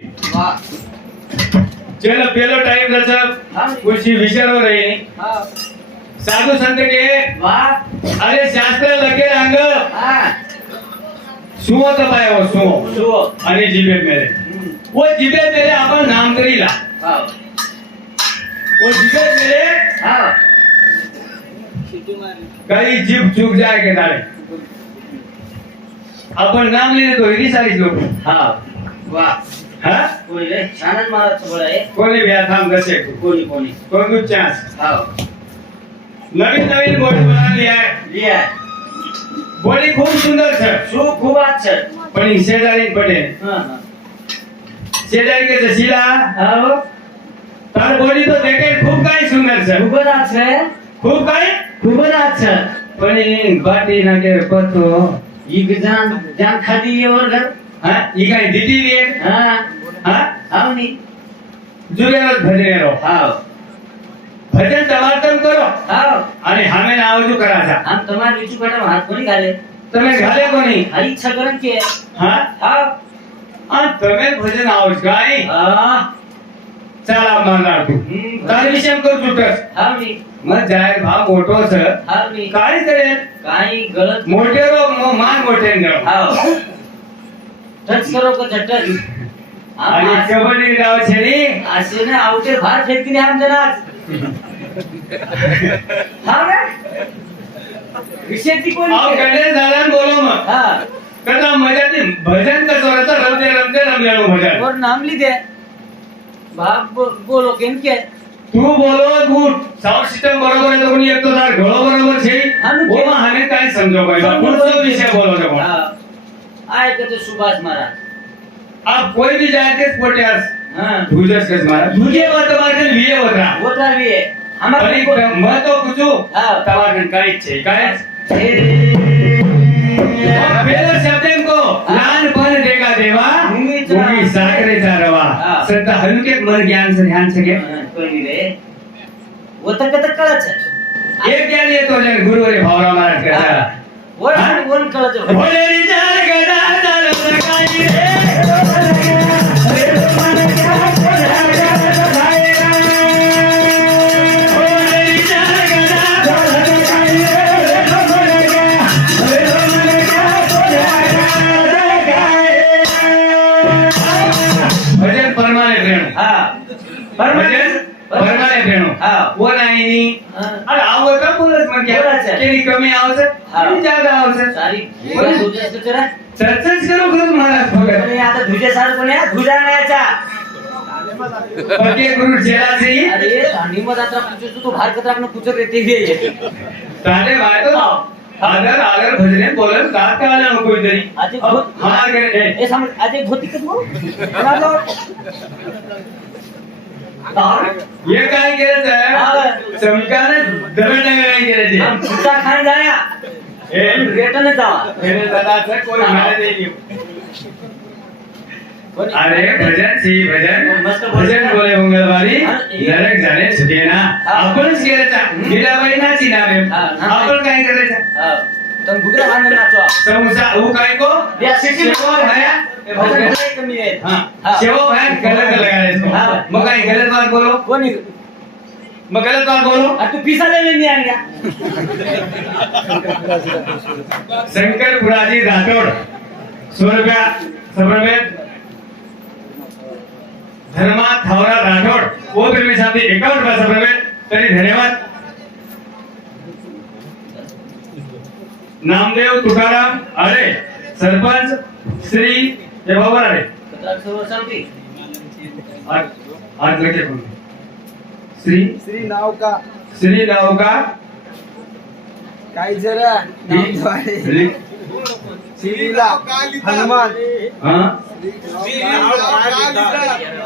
वाह चलो पेलो टाइम रचब कुछ विचारो रही हाँ साधु संत के वाह अरे शास्त्र लगे रंग हाँ सुओ तपाए हो सुओ सुओ अरे जीवे मेरे वो जीवे मेरे अपन नाम करी ला हाँ वो जीवे मेरे हाँ कहीं जीव चूक जाए के तारे अपन नाम लेने तो इतनी सारी लोग हाँ वाह हाँ कोई रे छानन मारा तो बड़ा है कोणी भी आथाम दसे कोणी कोणी कोई कुछ चांस हाँ नवीन नवीन बॉडी बना लिया है लिया बॉडी खूब सुंदर है शू खूब अच्छा पण ही शेजारी पटे हाँ हाँ शेजारी के जशीला हाँ तार बॉडी तो देखे खूब काही सुंदर है खूबच अच्छा खूब काही खूबच अच्छा पण ही बाटी ना के पतो एक जान जान खाती है और घर हाँ ये काही दीदी रे हाँ हाँ हाँ नहीं जुरेरत भजनेरो हाँ भजन તમારતમ કરો हाँ અને હામે ના આવજો કરા જા हम तुम्हारे नीचे बैठा हाथ कोनी गाले તમે ઘાલે કોની हरी इच्छा करन के હા हाँ આ તમે ભજન આવજ ગાઈ हाँ ચાલ આ મારનાર તું તારી વિશે એમ કરું છૂટસ हाँ नहीं મત જાય ભાવ મોટો છે हाँ नहीं કાઈ કરે काई गलत મોટેરો માન મોટે ન हाँ टच करो को झटक અને કબડ્ડી રાવ છે ની आसे ने आउटे बाहर फेंकती ने हम जना हाँ रे विषय ती कोणी આવ કને દાદાન બોલો મ हाँ કદા મજાથી ભજન કરતો રહેતો રમતે રમતે રમેલું ભજન और नाम ली दे बाप बोलो केम के તું બોલો ગુડ સાઉન્ડ સિસ્ટમ બરોબર છે તો કોની એક તો તાર ઘણો બરોબર છે આનું કે- ઓમાં હાને કાઈ સમજો ભાઈ પુરુષો વિશે બોલો છો પણ हाँ आए के तो सुभाष महाराज आप कोई भी जाके स्पोर्टर्स हाँ गुजर के मारा मुझे बात बात लिए होता वो तो भी है हमारे अरे को मैं तो कुछ हाँ तवार काई छे काय तेरे पेलो शब्द को लान पण देगा देवा मुगी सागरे चारवा हाँ। सत्ता हलके मन ज्ञान से ध्यान से के कोई नहीं रे वो तक कळच एक ज्ञान ये तो जन गुरु रे भावरा महाराज का हाँ। वो हाँ? वन कळच भोले री चाल गदा चाल सकाई रे भजन परमाने प्रेम हाँ भजन परमाने प्रेम हाँ वो नाही नी हाँ अरे આવો તો બોલસ મન કે બોલાશે. કેની કમી આવશે હા. કેની જ્યાદા આવશે सारी तुझे तो तेरा चर्चा જ કરો ખરું મહારાજ ભગત पण आता तुझे सार कोणी तुझा नाहीचा पके गुरु चेला છે ઈ. अरे आणि मग आता तू बाहेर कत्र आपण कुठे रेते घे તારે વાતો आदर आदर भजने बोलन का काला नको तरी આજે अब हमार घरे ए सामने આજે धोती करू कोणाला ये काय केलं हा. तर चमकाने दरड काय केलं हम कुत्ता खाने जाया ए रिटर्न जावा मेरे दादाचं कोण हा. मला नाही अरे भजन सी भजन मस्त बोल. भजन बोले मंगळवारी हा. नरक झाले सुटेना हा. आपणच करायचा लीलाबाई नाची नावे हा. आपण काय करायचं हां तर गुगरा खाने नाचवा समोसा वो काय को या सिटी शेवो भया भजन नाही कमी आहे हां हा. शेवो भया गलत लगायचं हा. मग काय गलत बात बोलो कोणी मग गलत बात बोलो तू पिसाले नाही आणल्या शंकर गुराजी राठोड 100 रुपया सब्रमेत धर्मा थावरा राठोड वो फिल्मी साथी 51 रुपया सब्रमेत तरी धन्यवाद नामदेव तुकाराम अरे सरपंच श्री हे बाबा अरे कत्राक सवर सांगती आज लगे कोण श्री श्री नावका काय जरा नामद्वारे श्रीला हनुमान हां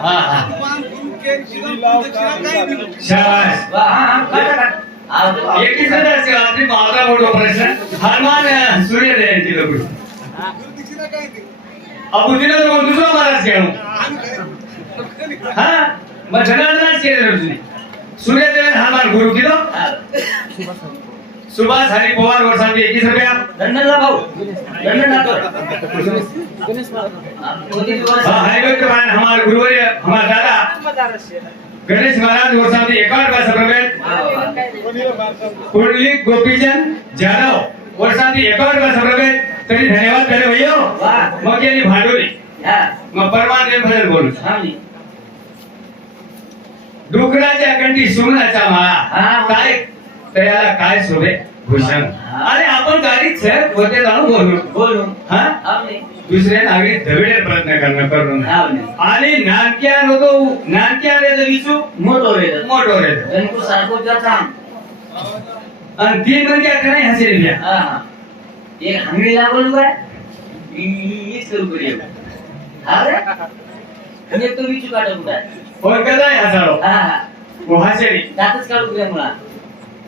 हां शाबाश वा हां एक ही सदा से आपने मालरा बोर्ड ऑपरेशन हनुमान सूर्य जयंती लोग अब उदिन तो दूसरा महाराज के हूं हां मैं जनार्दन के सूर्य जयंती हनुमान गुरु की दो सुभाष हरी पवार वर्षांती 21 रुपया लंडनला भाऊ लंडन जातो मोदी दिवस हाईवे के बाद हमारे गुरुवर्य हमारे दादा गणेश महाराज वर्षांती 51 पैसा प्रवेश कुंडली गोपीचंद जाधव वर्षांती 51 पैसा प्रवेश तरी धन्यवाद करे भैया वाह मग यांनी भांडवली हा मग परमानंद भजन बोलू हा मी डुकराच्या कंठी सुमनाचा माळा हा. काय त्याला काय शोभे भूषण अरे आपण गाडीत सर होते जाणून बोलू बोलू हा हा मी दुसऱ्या नागरिक धविडे प्रयत्न करणं करून हा मी आणि नानक्यान होतो नानक्यान रे विसू मोठो रे मोठो रे जणकू सारखो जाता आणि तीन म्हणजे आता नाही हसेल हा हा एक हंगडी लागलो काय हीच करू करूया हा रे आणि एक तो विचू काढतो कुठे फोन कसा आहे हसारो हा हा वो हसेली दातच काढू करूया मुला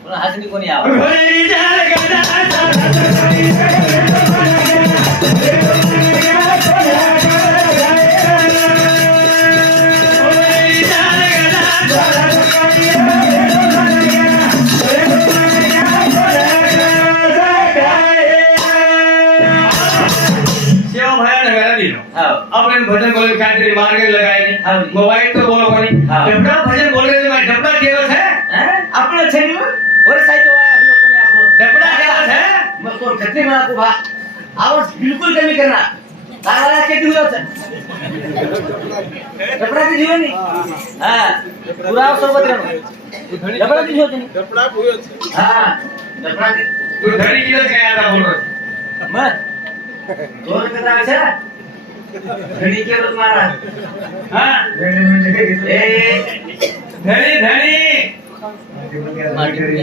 मुला हसणी कोणी यावं घोडेरी चाल गदा अपन भजन बोले कांटे मार के लगाए नहीं मोबाइल तो बोलो कोनी डबडा भजन बोल रहे थे मैं डबडा केवल है आपलं छेनी वर साहित्य वाया कोणी आपलं डबडा केवल है मग तो खत्री मला को बा आवाज बिलकुल कमी करणार आवाज किती होत डबडाची जीवन नाही हा पुरा सोबत राहू डबडाची जीवन नाही डबडा भुयच हा डबडाची तू धड़ी किधर गया था बोल रहे मग दोन कथा आहे धणी केलं महाराज हां ए धड़ी धड़ी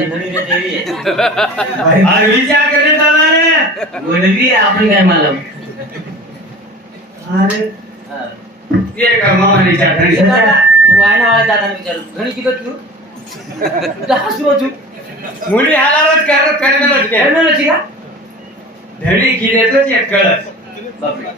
धणी देवी आज विचार करे ताला ने गोलवी आपण काय मालम अरे ये कर मामा ने विचार धड़ी वायना वाला दादा विचारू धणी किती तू हसू तू मुली हालावत कर करने लग गया केलं का धड़ी किरे तो चेक कळस बापरे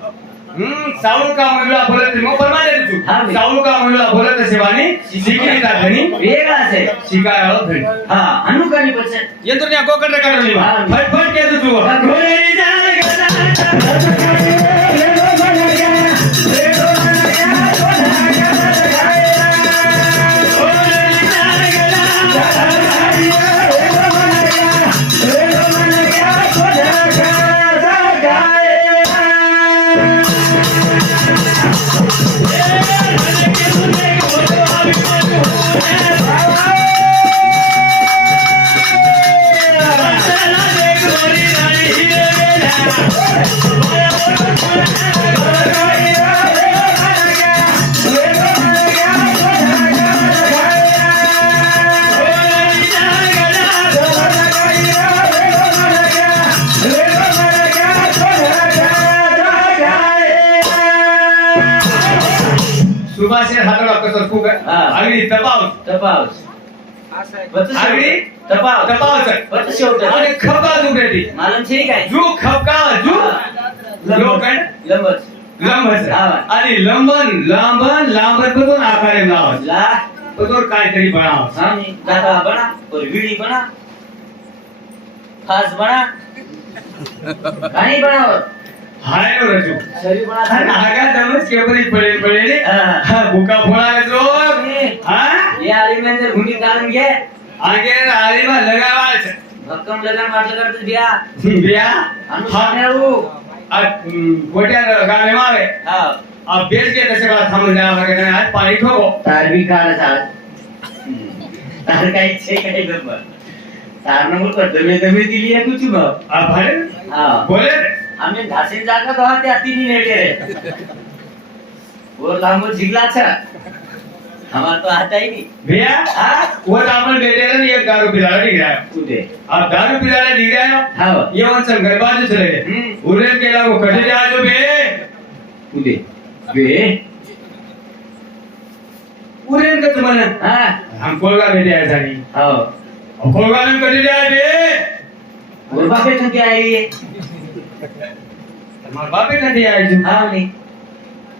साऊल का मुलगा बोलत मग परमाने तू हा, मी. साऊल का मुलगा बोलत शिवानी शिकली ता धनी वेगळा असेल शिकायला धनी हा अनुकानी पर्सेंट यंत्रणा गोकट काढली हा, मी. फटफट के तू घोडेरी चाल गदा सुभाष हाताला कसं खूप हा. अगदी तपाव तपास अगदी तपाव बट शेवट आणि खपका दुबरेती मालम ठीक आहे जू खपका जू लोखंड लंबच लंबच हा. आणि लांबन पासून आकारे लावत ला पतोर काहीतरी बनाव सामने गाता बना और वीडी बना खास बना कहानी बनाओ हाय नो रजू शरीर बना आगा दमच केपरी पडे हा बुका फोळा जो हा ये आली में घुंडी काढून घे आगे आली मा लगावाच भक्कम लगन वाटलं करतो बिया बिया अनुसारण्याळू गोट्या गावे मावे हा अब बेच के तसे बड़ा थांबून जावं लागेल आज पाणी ठोको तारबी काढ चाल तार काही छे काही गप्पा तार नंबर कर दमे दिली आहे कुछ मग अब भाई हा बोले आम्ही घासीन जागा तो त्या तीन नेटे रे वो लांबो जिगला छ हमार तो आता ही नहीं भैया हाँ वो आपने बेटे ने एक दारू पिलाने दिख रहा है तुझे अब दारू पिलाने दिख रहा है हाँ ये वन संग बाजू चले गए उरे केला वो कटे जा जो बे तुझे बे उरे का तुम्हारे हाँ हम कोलगा बेटे ऐसा नहीं हाँ कोलगा में कटे जा बे और बापे तो क्या आई है मार बापे कटे आए जो हाँ नहीं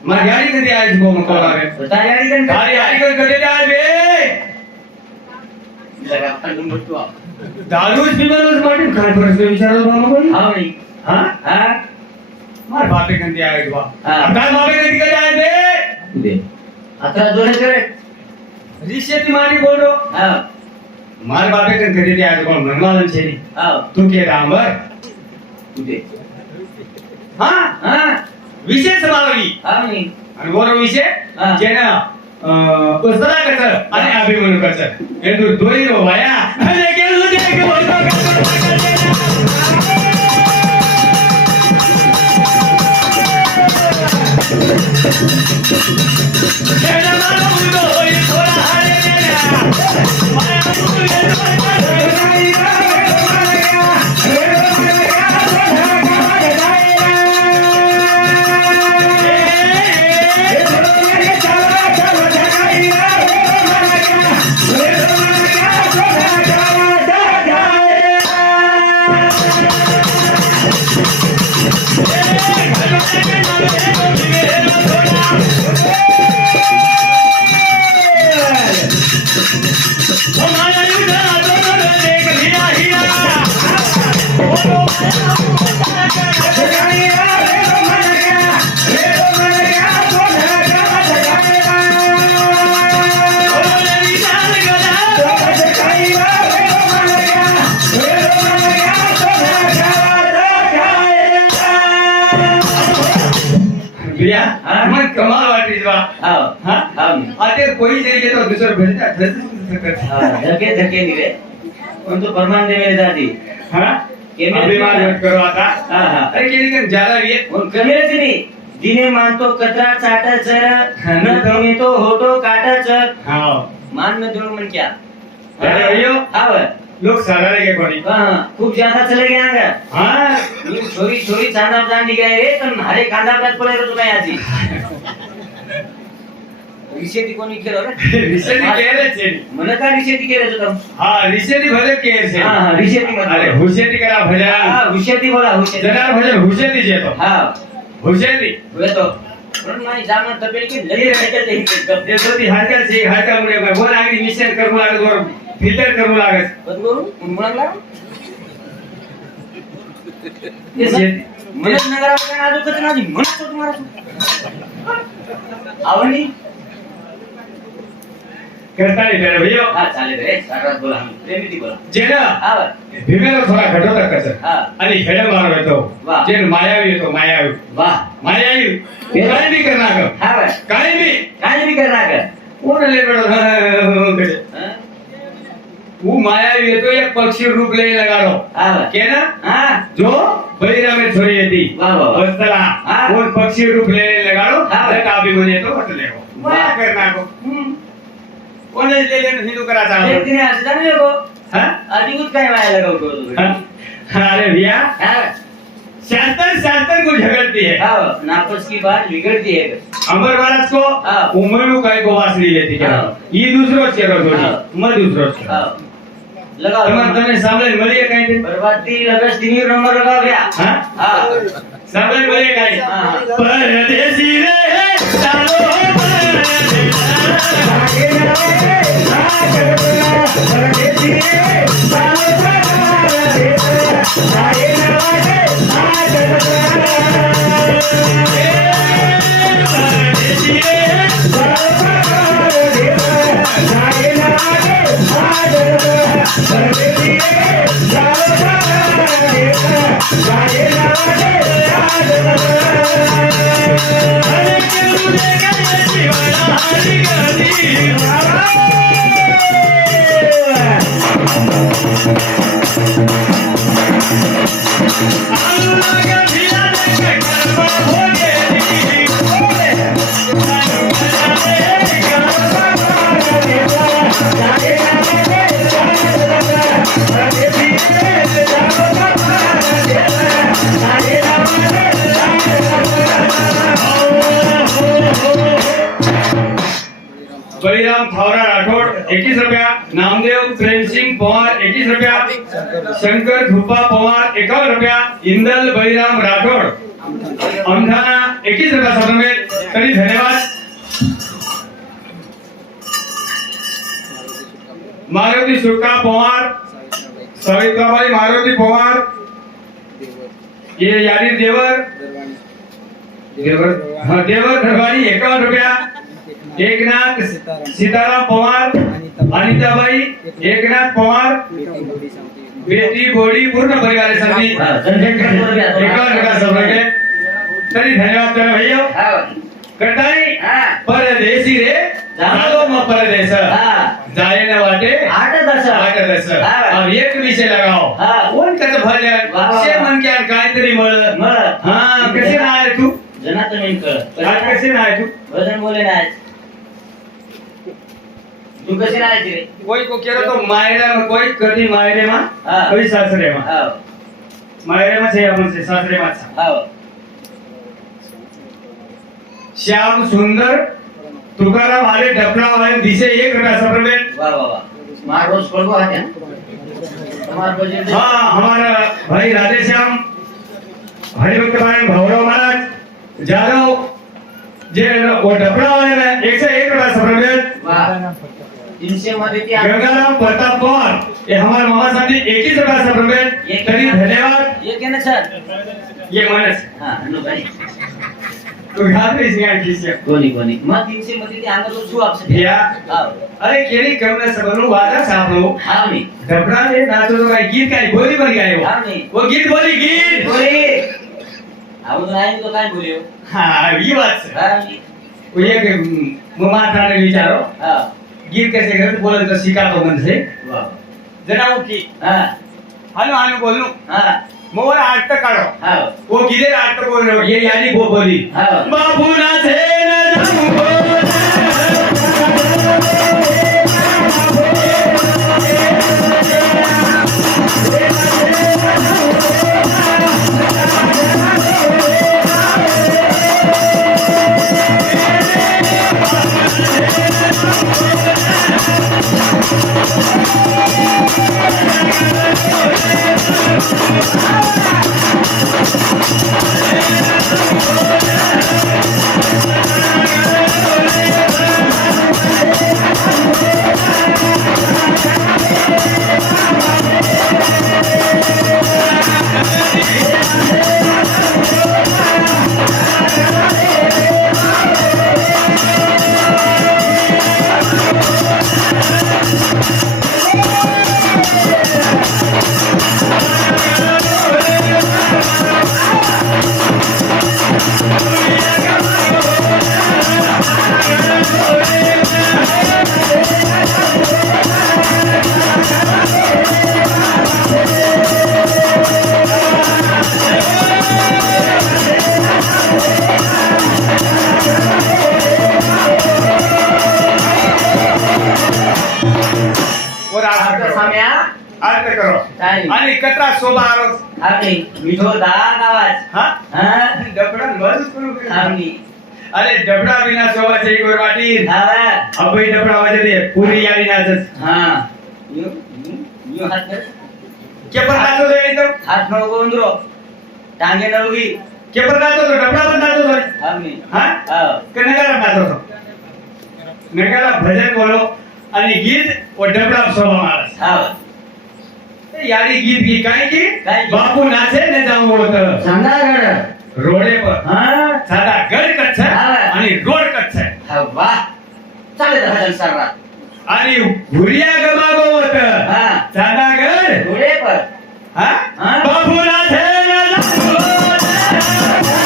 मार गाड़ी कटे आए जो कोलगा में बता यारी कन गाड़ी आई कर कटे जा बे लगा पण मोठो आहो. દારૂ જ પીવાનું જ માટે કાંઈ પ્રશ્ન વિચારો બાબા કોઈ? આવો નહીં. હા? હા મારા બાપે કંદી આવે છે બા. હા. તારા બાપે કંદી કરે આવે બે? દે આતરા જોડે કરે. રીસેથી મારી બોલો. હા મારા બાપે કંદી કરી આવે કોણ મનવાલન છે ની. આવો તું કે ડાંબર? દે હા? હા વિશે સમાવી. આવો નહીં. અને બોલો વિશે હા. જેના ઉસરા કસર અને અભિમન્યુ કસર એ દૂર ધોઈ રો વાયા અને કેલું દે કે બોલતો એના મારો ઉડો હોય થોડા હારે દેના માયા ઉડો मन कमाल वाटी जवा આવો हां આવો નહીં. आते कोई जरिए तो दूसरा भेजता હા ધકે ધકે નહીં રે પણ તો પરમાન દે मेरे दादी हां કેમ अभिमान मत करो आता હા હા अरे केली कन ज्यादा रे હું કમે જ નહીં દિને માનતો કતરા ચાટા ચર ન ગમે તો હોટો કાટા ચર हां मान में दोनों मन क्या अरे भैया आवे लोग सारा रे के कोनी हाँ खूब ज्यादा चले गए आगे हां छोरी छोरी चांदा दांडी गए रे तन हरे कांदा प्लस पड़े तो काय आजी रिशेती कोणी केलो रे रिसेटी केले छे મને કા रिशेती केले તો તમ हां रिसेटी भले के छे हां हां रिशेती मत अरे हुसेटी करा भजन हां रिशेती बोला रिशेती जनार भजन हुसेटी जे तो हां हुसेटी वे तो पण मारी जामन तबेल की लई रहते ते ये सोती हाडका से हाडका मुरे में बोल आगरी मिशन करबो लागे और फिल्टर करबो लागे बदलो मुंगळा लाग ये से મને નગરા વગર આદુ કત નાજી મને તો તમારા આવની करता नहीं तेरे भैया હા ચાલે રે સારા બોલા हम પ્રેમીથી બોલા जेना આવે ભીમેલો થોડા ઘટો તક કરશે હા અને હેડે મારો હતો વાહ. જેન માયાવી હતો માયાવી વાહ માયાવી કાઈ भी करना कर આવે काई भी કાઈ ભી કરના કે कोण ले बेटो करे હા वो मायावी હતો એક પક્ષી રૂપ લઈ લગાડો આવે કેના હા જો બૈરામે છોરી હતી વાહ, વાહ, વાહ. વસ્તલા હા. वो पक्षी रूप ले लगाड़ो હા. जट आबी बने तो हट लेगो વાહ. वाह करना को कोने ले लेने हिंदू करा चाहो એક દિને આજે જાને લેકો हां આજી કુછ કાઈ વાય લગાવતો હતો अरे भैया હા शास्त्र को झगड़ती है હા नापस की बात बिगड़ती है अमर महाराज को हाँ. उमरू काय को वासली लेती क्या हाँ. ये दूसरो चेरो जोड़ी हाँ. मैं दूसरो चेरो હા લગાવ તમે સાંભળે મળીએ કાઈ દે બરબાદી લગસ દિની નંબર લગાવ્યા હા હા સાંભળે મળીએ કાઈ હા પરદેશી રે ચાલો बलिराम थावरा राठौड़ 21 रुपया, नामदेव प्रेम सिंह पवार 21 रुपया, शंकर धुप्पा पवार 51 रुपया, इंदल बलिराम राठौड़ अमठाना 21 रुपया समेत करी धन्यवाद। मारुति सुक्का पवार, सविताबाई मारुति पवार, देवर ये यारी देवर दरवाणी हाँ देवर धरवाणी 51 रुपया, एकनाथ सीताराम पवार, अनिताबाई एकनाथ पवार, बेटी बोडी पूर्ण परिवार संधी 51 रुपया सब रखे। तरी धन्यवाद तेरे भैया हा कटाई हा परदेशी रे जानो म परदेश जाए न वाटे 8-10 8-10 हा. अब एक विषय लगाओ हा. कोण कसं भरल्या वा, वा, शे वा. मन क्या काहीतरी मळ मळ. हा कसे नाही रे तू जनात मी कळ आज कसे नाही तू वजन बोले नाही तू कसे नाही रे कोई को केरो तो मायरा में कोई कदी मायरे में हा. कोई सासरे में हा मायरे में से अपन से सासरे में हा श्याम सुंदर तुकाराम आले डबरा वाले दिसे 1 रुपया सब रुपये वाह वाह वाह मार रोज पड़को है क्या हमार बजट हाँ हमारा भाई राधेश्याम हरिभक्त पाणी भाऊराव महाराज जाधव जे वो डबरा वाले में 101 रुपया सब रुपये वाह 300 मध्ये ती आम्ही- गंगाराम प्रताप पवार ये हमारे मामा साहब जी 21 रुपया सब रुपये तरी धन्यवाद ये केना सर ये मानस हा नो भाई तू घाल रही सी आंटी से कोणी मग 300 मध्ये ती अंगात શું આપશે या हा अरे केली कमने सबनु वादा सापलो हा मी डबरा ने नाचो तो काय गीत काय बोली बन गायो हा मी वो गीत बोली गीत बोले आऊ नाही तो काय बोल्यो हाँ ये बात है हा मी वो ये कि ममा थाने विचारो हा गीत कैसे करते बोले तो सिखा तो मन से वाह जरा वो की हा हालो हालो बोलनु हा मोर आठ तक काढो हा वो गिरे आठ तक बोल ये यानी वो बोली हा बाबू ना थे न जाऊं और आता आठ साम्या आठ करो काय आणि कतरा शोभा आरो आपली मिठो दाग आवाज हाँ हा डबडा मज करू आम्ही अरे डबडा बिना शोभा से एक और बाटी हा अब भाई डबडा वाजे दे पूरी यारी नाचत हा यू हात कर के पर नाचो दे तो हात नको उंदरो टांगे नवगी के पर नाचो तो डबडा पर नाचो तो आम्ही हाँ हा कनगाला नाचो तो नगाला भजन बोलो आणि गीत और डबडा शोभा मारस हा यारी गीत की काय की काय की? बापू नाचे ने जाऊ होत संध्यागड रोडे पर हा साधा गड कच्छ हा. आणि रोड कच्छ हा वाह चालेल भजन सर्वा आणि हुरिया गमागो होत हा साधा गड डोळे पर हा हा. बापू नाचे ने जाऊ होत.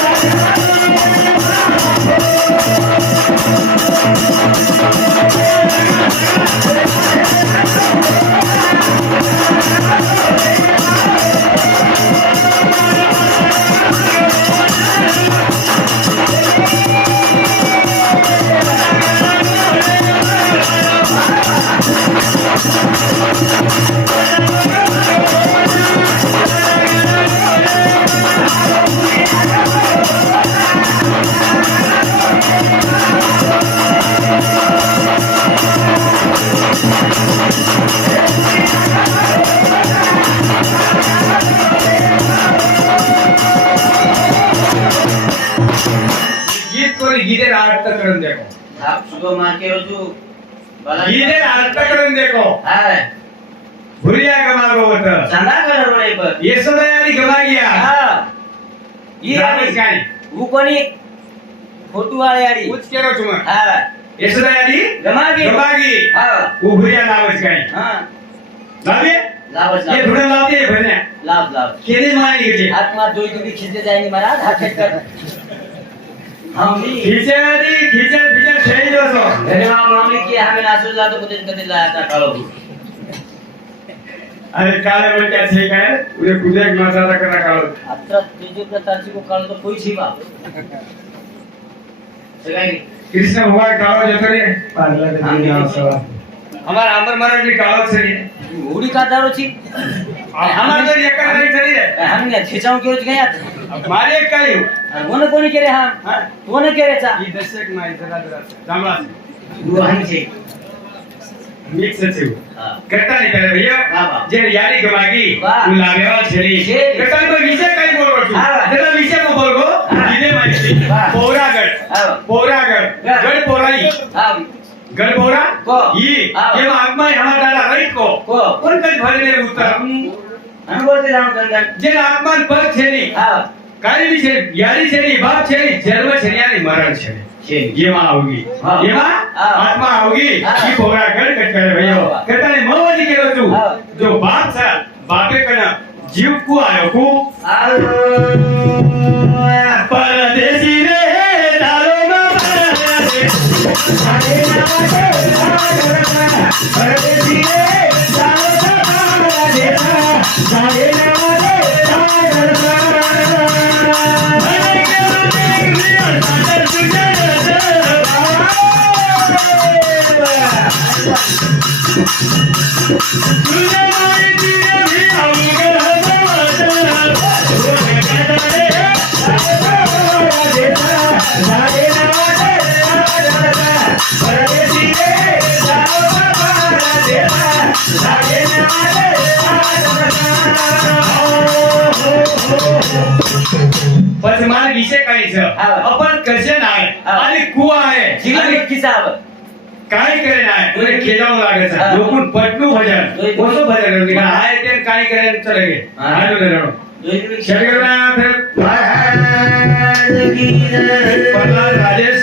गीत कोणी गीतेर अर्थ करून देखो आप सुगो मार के रोजू इधर अर्थ करून देखो हा भुरिया गमागो होत चांगला कलर वळे पण यशोदा यानी गमा गया हा ही रामच काय હું કોની ખોટું વાળી આડી उच केरो तुम હા यशोदा यानी ગમાગી गमागी હા वो भुरिया नावच काय હા लावे લાવ ये धुडा लावते भरण्या લાવ केने मानी गजे હાથમાં દોઈ દોઈ ખીચે જાય ની મારા હાથ કર મમ્મી खिचे થઈ જશો ઘરે મમ્મી કે અમે નાસુ લાતો કદે કદે લાતા કાળો अरे काले में क्या ठीक है उरे कुदेक माता करना कालो आता तुझे प्रताची को काळो तो कोई छीवा सगाई कृष्ण भगवान कालो जतो रे पार्ला दे सवा हमारा अमर महाराज ने कालो छरी उडी का दारो छी हमार तो एक नहीं छरी रे हमने खिचाऊ क्यों गया मारे एक काय कोण कोणी केले हा कोण केले चा ई दशक माई जरा जरा जांभळा दुहान छे मिक्स છે હા કરતા નહીં કરે ભૈયા વાહ, વાહ. જે યારી ગમાગી વાહ. હું લાવ્યા છેરી છે. કરતા તો વિશે કઈ બોલવો છું હા, વાહ. જરા વિશે કો બોલવો હા. ઈદે મારી વાહ. પૌરાગઢ હા પૌરાગઢ વાહ. ગઢ પૌરાઈ હા ગઢ પૌરા કો. ઈ હા, વાહ. એમ આત્મા હમાર દાદા રહીત કો કો. કોણ કઈ ભરીને ઉતર हम बोलते जाऊं कंदन જે આત્મા પર છેરી હા કાઈ બી છે યારી છેરી બાપ છેરી જન્મ છેરિયાની મરણ છે છે येमा होगी हाँ। येमा हाँ। आत्मा होगी हाँ। की पोरा गढ़ कट करे भैया हाँ। कहता है मौजी केरो तू हाँ। जो बाप था बापे कना जीव को आयो को परदेसी रे दारो मा परदेसी रे दारो પછી મારે વિશે કઈ છે હા. અપન કશે ના હા. અને કુવા હે જીગર અને કિસાબ काय करे ना तुझे खेजाऊ लागे हाँ. लोकून पटनु भजन दोई- कोसो भजन होती का आए तेन काय करे चलेगे हाँ. हालो दे रो दोई चल गया फिर प्रहलाद राजेश